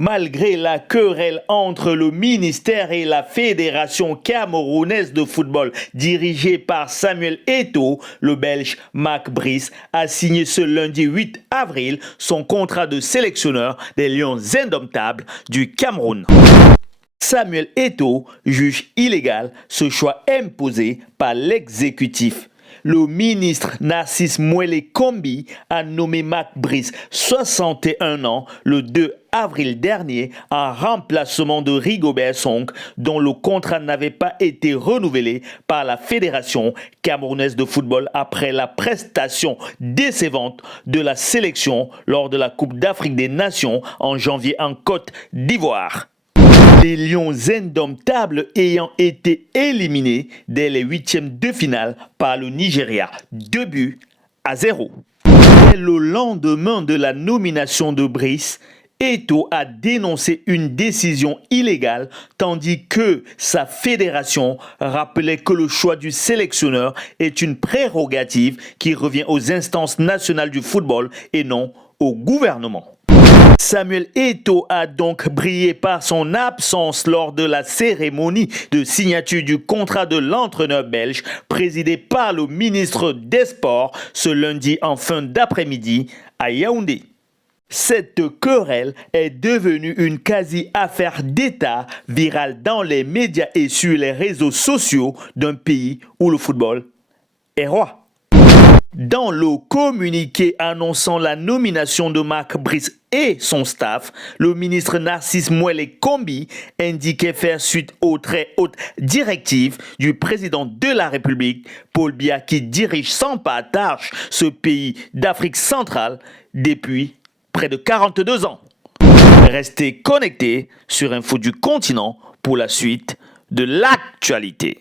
Malgré la querelle entre le ministère et la Fédération camerounaise de football dirigée par Samuel Eto'o, le Belge Marc Brice a signé ce lundi 8 avril son contrat de sélectionneur des Lions indomptables du Cameroun. Samuel Eto'o juge illégal ce choix imposé par l'exécutif. Le ministre Narcisse Mouelé Kombi a nommé Marc Brice, 61 ans, le 2 avril dernier, en remplacement de Rigobert Song, dont le contrat n'avait pas été renouvelé par la Fédération camerounaise de football après la prestation décevante de la sélection lors de la Coupe d'Afrique des Nations en janvier en Côte d'Ivoire. Les Lions indomptables ayant été éliminés dès les huitièmes de finale par le Nigeria, 2-0. Dès le lendemain de la nomination de Brice, Eto'o a dénoncé une décision illégale tandis que sa fédération rappelait que le choix du sélectionneur est une prérogative qui revient aux instances nationales du football et non au gouvernement. Samuel Eto'o a donc brillé par son absence lors de la cérémonie de signature du contrat de l'entraîneur belge présidé par le ministre des Sports ce lundi en fin d'après-midi à Yaoundé. Cette querelle est devenue une quasi-affaire d'État virale dans les médias et sur les réseaux sociaux d'un pays où le football est roi. Dans le communiqué annonçant la nomination de Marc Brice et son staff, le ministre Narcisse Mouelé Kombi indiquait faire suite aux très hautes directives du président de la République, Paul Biya, qui dirige sans partage ce pays d'Afrique centrale depuis près de 42 ans. Restez connectés sur Info du Continent pour la suite de l'actualité.